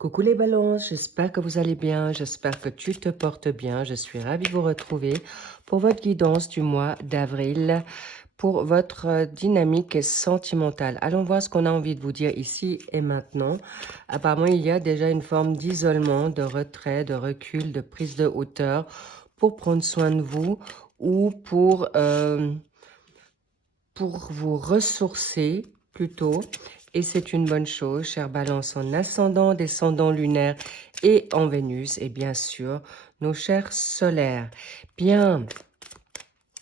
Coucou les balances, j'espère que vous allez bien, j'espère que tu te portes bien. Je suis ravie de vous retrouver pour votre guidance du mois d'avril, pour votre dynamique sentimentale. Allons voir ce qu'on a envie de vous dire ici et maintenant. Apparemment, il y a déjà une forme d'isolement, de retrait, de recul, de prise de hauteur pour prendre soin de vous ou pour vous ressourcer plutôt. Et c'est une bonne chose, chère Balance, en ascendant, descendant lunaire et en Vénus. Et bien sûr, nos chers solaires. Bien,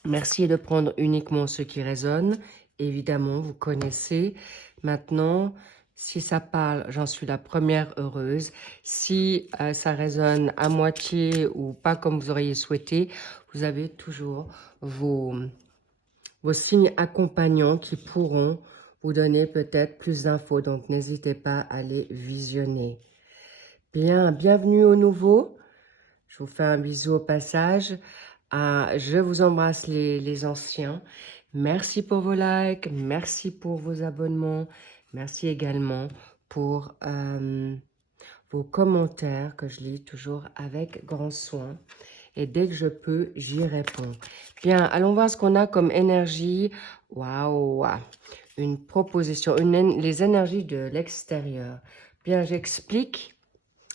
merci de prendre uniquement ce qui résonne. Évidemment, vous connaissez. Maintenant, si ça parle, j'en suis la première heureuse. Si ça résonne à moitié ou pas comme vous auriez souhaité, vous avez toujours vos signes accompagnants qui pourront vous donner peut-être plus d'infos. Donc, n'hésitez pas à les visionner. Bien, bienvenue au nouveau. Je vous fais un bisou au passage. Je vous embrasse les anciens. Merci pour vos likes. Merci pour vos abonnements. Merci également pour vos commentaires que je lis toujours avec grand soin. Et dès que je peux, j'y réponds. Bien, allons voir ce qu'on a comme énergie. Waouh! Une proposition, les énergies de l'extérieur. Bien, j'explique.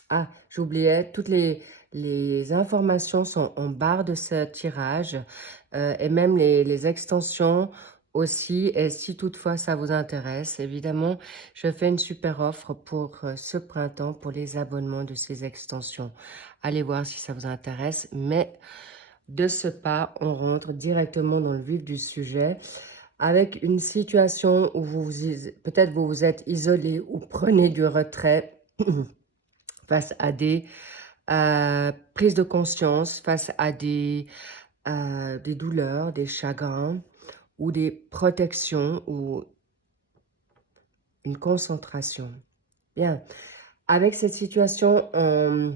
Ah, j'oubliais, toutes les informations sont en barre de ce tirage et même les extensions aussi. Et si toutefois ça vous intéresse, évidemment, je fais une super offre pour ce printemps pour les abonnements de ces extensions. Allez voir si ça vous intéresse. Mais de ce pas, on rentre directement dans le vif du sujet avec une situation où peut-être vous vous êtes isolé ou prenez du retrait face à des prises de conscience, face à des douleurs, des chagrins ou des protections ou une concentration. Bien. Avec cette situation en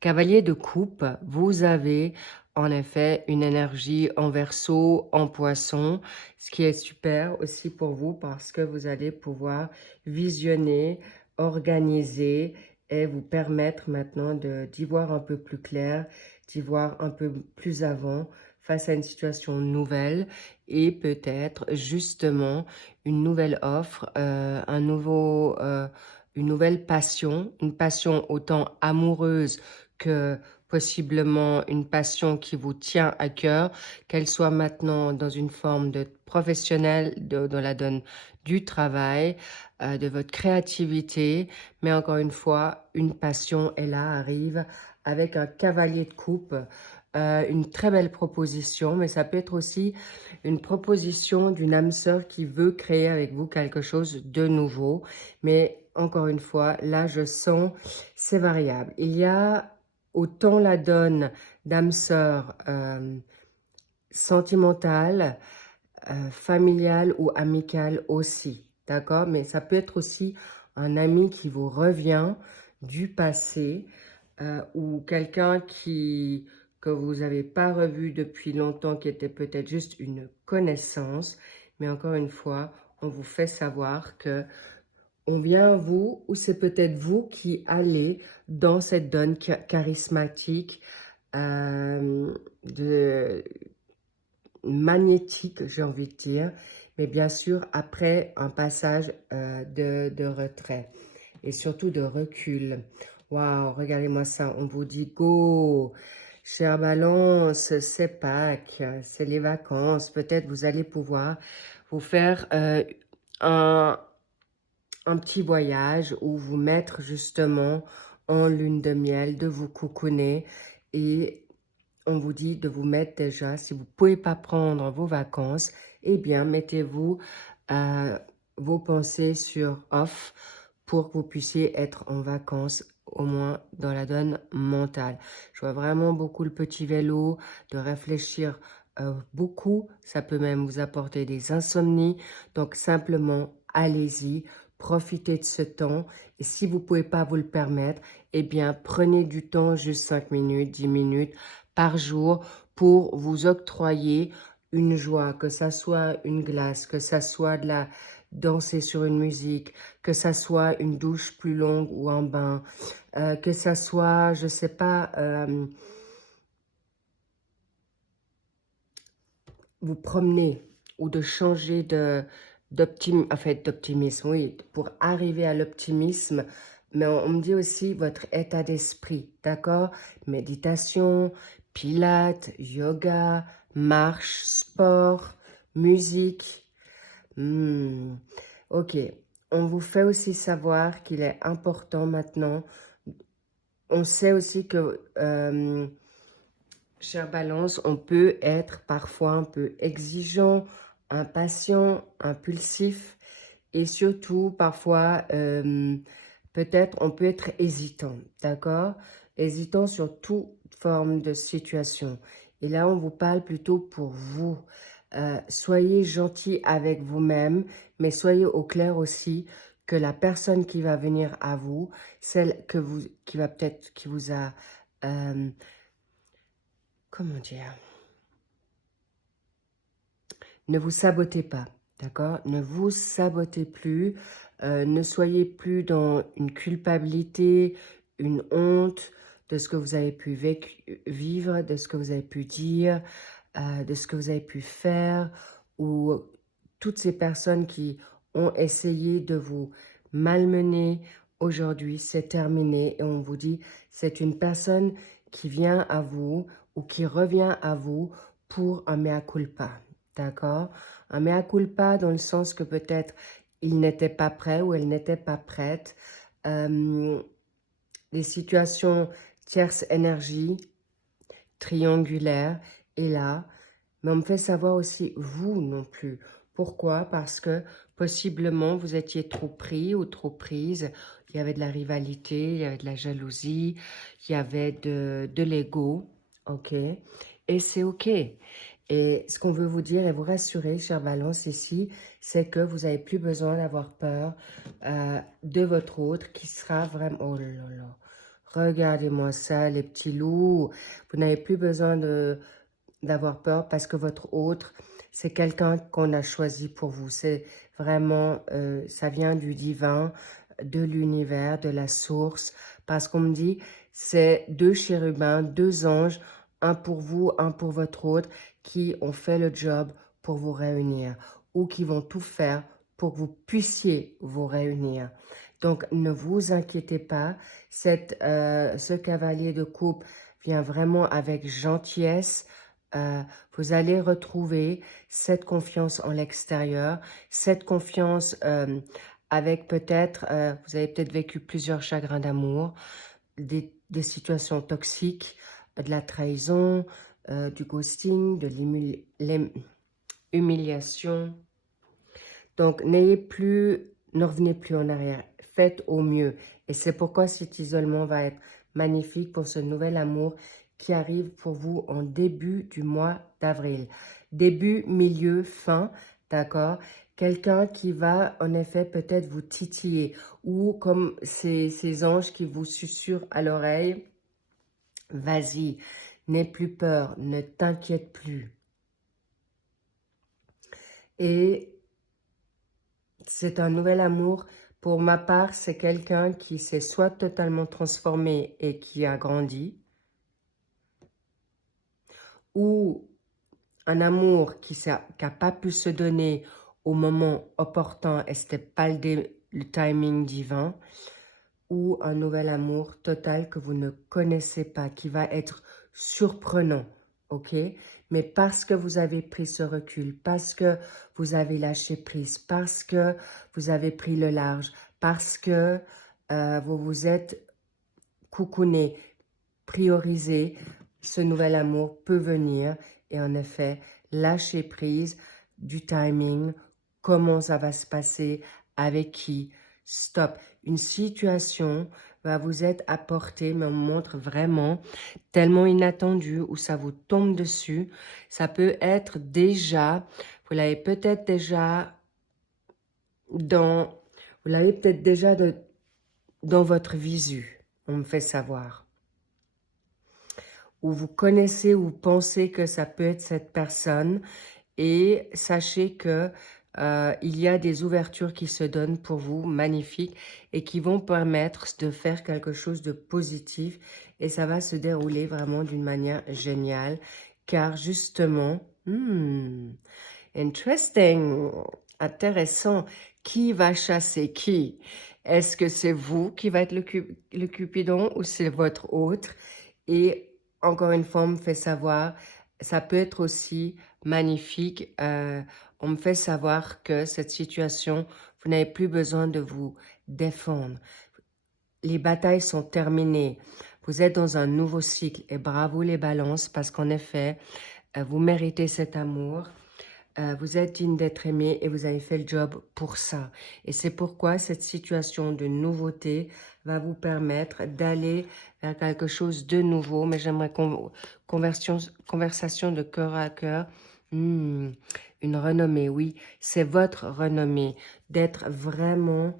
cavalier de coupe, vous avez en effet une énergie en Verseau, en Poisson, ce qui est super aussi pour vous parce que vous allez pouvoir visionner, organiser et vous permettre maintenant d'y voir un peu plus clair, d'y voir un peu plus avant face à une situation nouvelle et peut-être justement une nouvelle offre, une nouvelle passion, une passion autant amoureuse que possiblement une passion qui vous tient à cœur, qu'elle soit maintenant dans une forme de professionnelle, dans la donne du travail, de votre créativité, mais encore une fois, une passion, elle arrive avec un cavalier de coupe, une très belle proposition, mais ça peut être aussi une proposition d'une âme sœur qui veut créer avec vous quelque chose de nouveau. Mais encore une fois, là, je sens, c'est variable. Il y a autant la donne d'âme sœur sentimentale, familiale ou amicale aussi. D'accord? Mais ça peut être aussi un ami qui vous revient du passé ou quelqu'un que vous n'avez pas revu depuis longtemps, qui était peut-être juste une connaissance. Mais encore une fois, on vous fait savoir que on vient à vous ou c'est peut-être vous qui allez dans cette donne charismatique, de magnétique, j'ai envie de dire, mais bien sûr après un passage de retrait et surtout de recul. Waouh, regardez-moi ça, on vous dit go, chère Balance, c'est Pâques, c'est les vacances, peut-être vous allez pouvoir vous faire un petit voyage ou vous mettre justement en lune de miel, de vous coucouner et on vous dit de vous mettre déjà, si vous ne pouvez pas prendre vos vacances, eh bien, mettez-vous vos pensées sur off pour que vous puissiez être en vacances, au moins dans la donne mentale. Je vois vraiment beaucoup le petit vélo, de réfléchir beaucoup. Ça peut même vous apporter des insomnies. Donc, simplement, allez-y. Profitez de ce temps et si vous ne pouvez pas vous le permettre, eh bien, prenez du temps, juste 5 minutes, 10 minutes par jour pour vous octroyer une joie, que ça soit une glace, que ça soit de danser sur une musique, que ça soit une douche plus longue ou un bain, que ça soit, je sais pas, vous promener ou de changer d'optimisme, oui, pour arriver à l'optimisme. Mais on me dit aussi votre état d'esprit, d'accord? Méditation, pilates, yoga, marche, sport, musique. Ok, on vous fait aussi savoir qu'il est important maintenant. On sait aussi que chère Balance, on peut être parfois un peu exigeant, impatient, impulsif et surtout parfois peut-être on peut être hésitant, d'accord? Hésitant sur toute forme de situation. Et là, on vous parle plutôt pour vous. Soyez gentil avec vous-même, mais soyez au clair aussi que la personne qui va venir à vous, celle qui va peut-être, qui vous a... comment dire? Ne vous sabotez pas, d'accord? Ne vous sabotez plus. Ne soyez plus dans une culpabilité, une honte de ce que vous avez pu vivre, de ce que vous avez pu dire, de ce que vous avez pu faire, ou toutes ces personnes qui ont essayé de vous malmener. Aujourd'hui, c'est terminé et on vous dit, c'est une personne qui vient à vous ou qui revient à vous pour un mea culpa. D'accord? Un mea culpa dans le sens que peut-être il n'était pas prêt ou elle n'était pas prête. Les situations tierce énergie, triangulaire, est là. Mais on me fait savoir aussi vous non plus. Pourquoi? Parce que possiblement vous étiez trop pris ou trop prise. Il y avait de la rivalité, il y avait de la jalousie, il y avait de l'ego. Ok? Et c'est ok. Et ce qu'on veut vous dire et vous rassurer, chère Balance, ici, c'est que vous n'avez plus besoin d'avoir peur de votre autre qui sera vraiment... Oh là là, regardez-moi ça, les petits loups. Vous n'avez plus besoin d'avoir peur parce que votre autre, c'est quelqu'un qu'on a choisi pour vous. C'est vraiment, ça vient du divin, de l'univers, de la source. Parce qu'on me dit, c'est deux chérubins, deux anges, un pour vous, un pour votre autre, qui ont fait le job pour vous réunir ou qui vont tout faire pour que vous puissiez vous réunir. Donc, ne vous inquiétez pas. Ce cavalier de coupe vient vraiment avec gentillesse. Vous allez retrouver cette confiance en l'extérieur, cette confiance avec peut-être, vous avez peut-être vécu plusieurs chagrins d'amour, des situations toxiques, de la trahison, du ghosting, de l'humiliation. Donc, ne revenez plus en arrière. Faites au mieux. Et c'est pourquoi cet isolement va être magnifique pour ce nouvel amour qui arrive pour vous en début du mois d'avril. Début, milieu, fin, d'accord? Quelqu'un qui va en effet peut-être vous titiller ou comme ces anges qui vous susurrent à l'oreille, vas-y, n'aie plus peur, ne t'inquiète plus. Et c'est un nouvel amour. Pour ma part, c'est quelqu'un qui s'est soit totalement transformé et qui a grandi, ou un amour qui n'a pas pu se donner au moment opportun et ce n'était pas le timing divin, ou un nouvel amour total que vous ne connaissez pas, qui va être surprenant, ok? Mais parce que vous avez pris ce recul, parce que vous avez lâché prise, parce que vous avez pris le large, parce que vous vous êtes coucouné, priorisé, ce nouvel amour peut venir et en effet, lâcher prise du timing, comment ça va se passer, avec qui, stop. Une situation va vous être apportée, mais on montre vraiment tellement inattendu où ça vous tombe dessus. Ça peut être déjà, vous l'avez peut-être déjà dans votre visu, on me fait savoir. Ou vous connaissez ou pensez que ça peut être cette personne et sachez que Il y a des ouvertures qui se donnent pour vous, magnifiques, et qui vont permettre de faire quelque chose de positif. Et ça va se dérouler vraiment d'une manière géniale, car justement, interesting, intéressant, qui va chasser qui? Est-ce que c'est vous qui va être le Cupidon ou c'est votre autre? Et encore une fois, on me fait savoir, ça peut être aussi magnifique. On me fait savoir que cette situation, vous n'avez plus besoin de vous défendre. Les batailles sont terminées. Vous êtes dans un nouveau cycle et bravo les balances parce qu'en effet, vous méritez cet amour. Vous êtes digne d'être aimé et vous avez fait le job pour ça. Et c'est pourquoi cette situation de nouveauté va vous permettre d'aller vers quelque chose de nouveau. Mais j'aimerais conversation de cœur à cœur. Une renommée, oui. C'est votre renommée. D'être vraiment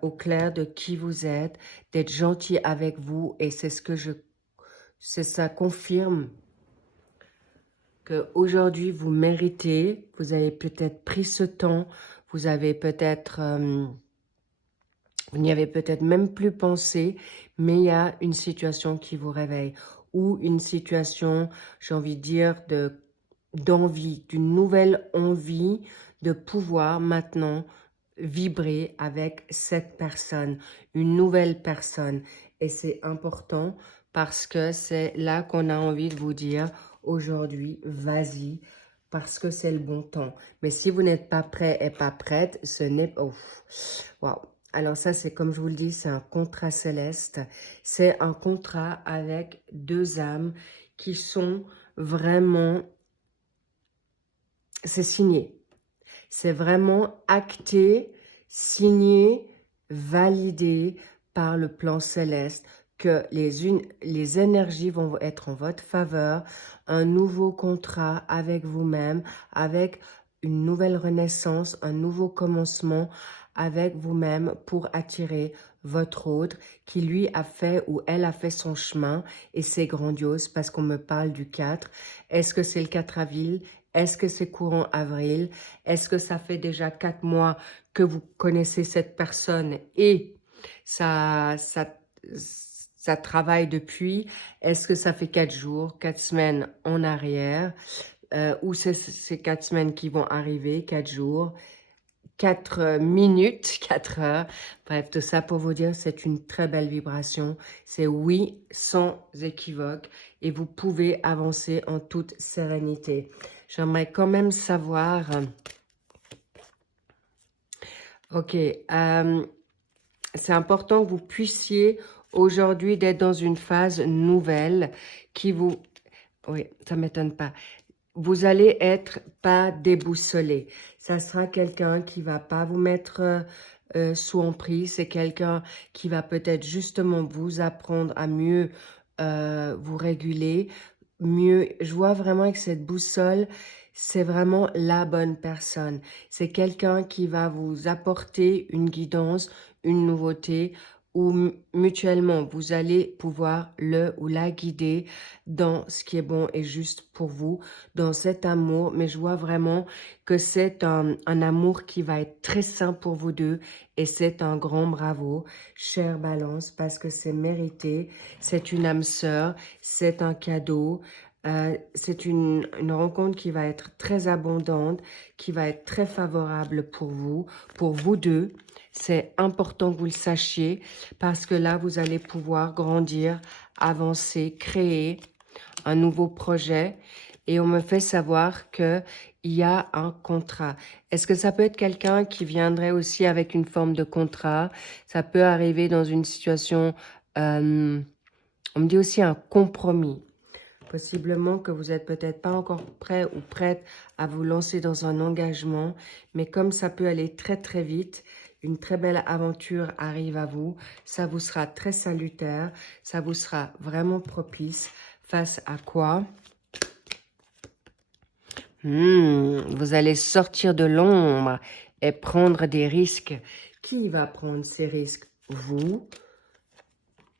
au clair de qui vous êtes. D'être gentil avec vous. Et c'est ce que ça confirme qu'aujourd'hui, vous méritez, vous avez peut-être pris ce temps, vous avez peut-être, vous n'y avez peut-être même plus pensé, mais il y a une situation qui vous réveille, ou une situation, j'ai envie de dire, d'envie, d'une nouvelle envie de pouvoir maintenant vibrer avec cette personne, une nouvelle personne. Et c'est important parce que c'est là qu'on a envie de vous dire aujourd'hui, vas-y, parce que c'est le bon temps. Mais si vous n'êtes pas prêt et pas prête, ce n'est pas... Waouh. Alors ça, c'est comme je vous le dis, c'est un contrat céleste. C'est un contrat avec deux âmes qui sont vraiment... C'est signé. C'est vraiment acté, signé, validé par le plan céleste que les énergies vont être en votre faveur, un nouveau contrat avec vous-même, avec une nouvelle renaissance, un nouveau commencement avec vous-même pour attirer votre autre qui lui a fait ou elle a fait son chemin et c'est grandiose parce qu'on me parle du 4. Est-ce que c'est le 4 avril? Est-ce que c'est courant avril? Est-ce que ça fait déjà 4 mois que vous connaissez cette personne et ça travaille depuis? Est-ce que ça fait 4 jours, 4 semaines en arrière? Ou c'est ces 4 semaines qui vont arriver, 4 jours, 4 minutes, 4 heures. Bref, tout ça pour vous dire, c'est une très belle vibration. C'est oui, sans équivoque. Et vous pouvez avancer en toute sérénité. J'aimerais quand même savoir... Ok, c'est important que vous puissiez aujourd'hui d'être dans une phase nouvelle qui vous... Oui, ça ne m'étonne pas. Vous allez être pas déboussolé. Ça sera quelqu'un qui va pas vous mettre sous emprise. C'est quelqu'un qui va peut-être justement vous apprendre à mieux vous réguler. Mieux, je vois vraiment que cette boussole, c'est vraiment la bonne personne. C'est quelqu'un qui va vous apporter une guidance, une nouveauté, où mutuellement, vous allez pouvoir le ou la guider dans ce qui est bon et juste pour vous, dans cet amour. Mais je vois vraiment que c'est un amour qui va être très sain pour vous deux et c'est un grand bravo, chère Balance, parce que c'est mérité. C'est une âme sœur, c'est un cadeau. C'est une rencontre qui va être très abondante, qui va être très favorable pour vous deux. C'est important que vous le sachiez parce que là, vous allez pouvoir grandir, avancer, créer un nouveau projet. Et on me fait savoir qu'il y a un contrat. Est-ce que ça peut être quelqu'un qui viendrait aussi avec une forme de contrat? Ça peut arriver dans une situation, on me dit aussi un compromis. Possiblement que vous n'êtes peut-être pas encore prêt ou prête à vous lancer dans un engagement, mais comme ça peut aller très très vite, une très belle aventure arrive à vous, ça vous sera très salutaire, ça vous sera vraiment propice. Face à quoi? Vous allez sortir de l'ombre et prendre des risques. Qui va prendre ces risques? Vous,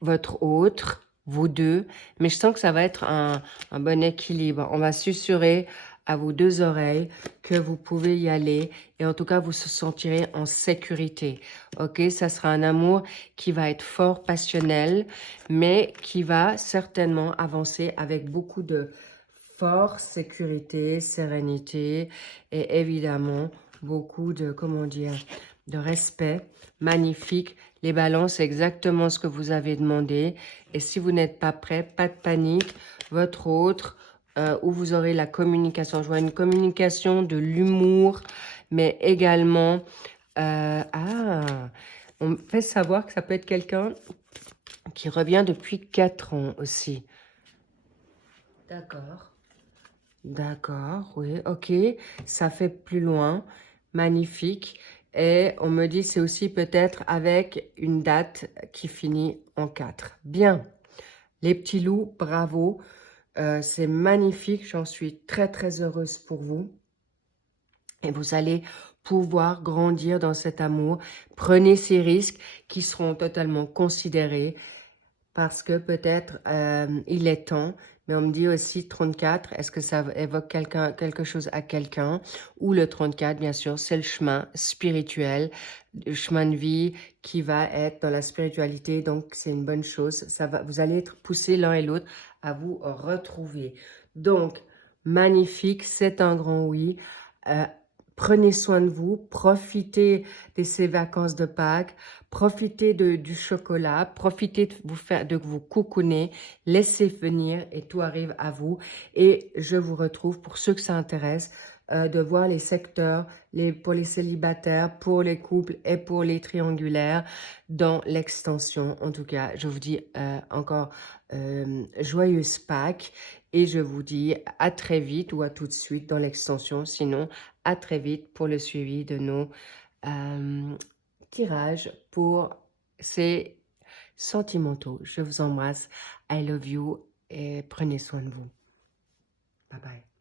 votre autre, vous deux, mais je sens que ça va être un bon équilibre. On va susurrer à vos 2 oreilles que vous pouvez y aller et en tout cas, vous se sentirez en sécurité. Ok, ça sera un amour qui va être fort passionnel, mais qui va certainement avancer avec beaucoup de force, sécurité, sérénité et évidemment beaucoup de, comment dire, de respect. Magnifique. Les balances, c'est exactement ce que vous avez demandé. Et si vous n'êtes pas prêt, pas de panique. Votre autre, où vous aurez la communication. Je vois une communication de l'humour, mais également... on me fait savoir que ça peut être quelqu'un qui revient depuis 4 ans aussi. D'accord. D'accord, oui, ok. Ça fait plus loin. Magnifique. Et on me dit c'est aussi peut-être avec une date qui finit en 4. Bien. Les petits loups, bravo. C'est magnifique. J'en suis très, très heureuse pour vous. Et vous allez pouvoir grandir dans cet amour. Prenez ces risques qui seront totalement considérés parce que peut-être il est temps. Mais on me dit aussi 34, est-ce que ça évoque quelque chose à quelqu'un? Ou le 34, bien sûr, c'est le chemin spirituel, le chemin de vie qui va être dans la spiritualité. Donc, c'est une bonne chose. Vous allez être poussés l'un et l'autre à vous retrouver. Donc, magnifique, c'est un grand oui. Prenez soin de vous, profitez de ces vacances de Pâques, profitez du chocolat, profitez de vous cocooner, laissez venir et tout arrive à vous. Et je vous retrouve, pour ceux que ça intéresse, de voir les secteurs pour les célibataires, pour les couples et pour les triangulaires dans l'extension. En tout cas, je vous dis encore joyeuse Pâques et je vous dis à très vite ou à tout de suite dans l'extension. Sinon, à très vite pour le suivi de nos tirages pour ces sentimentaux. Je vous embrasse. I love you et prenez soin de vous. Bye bye.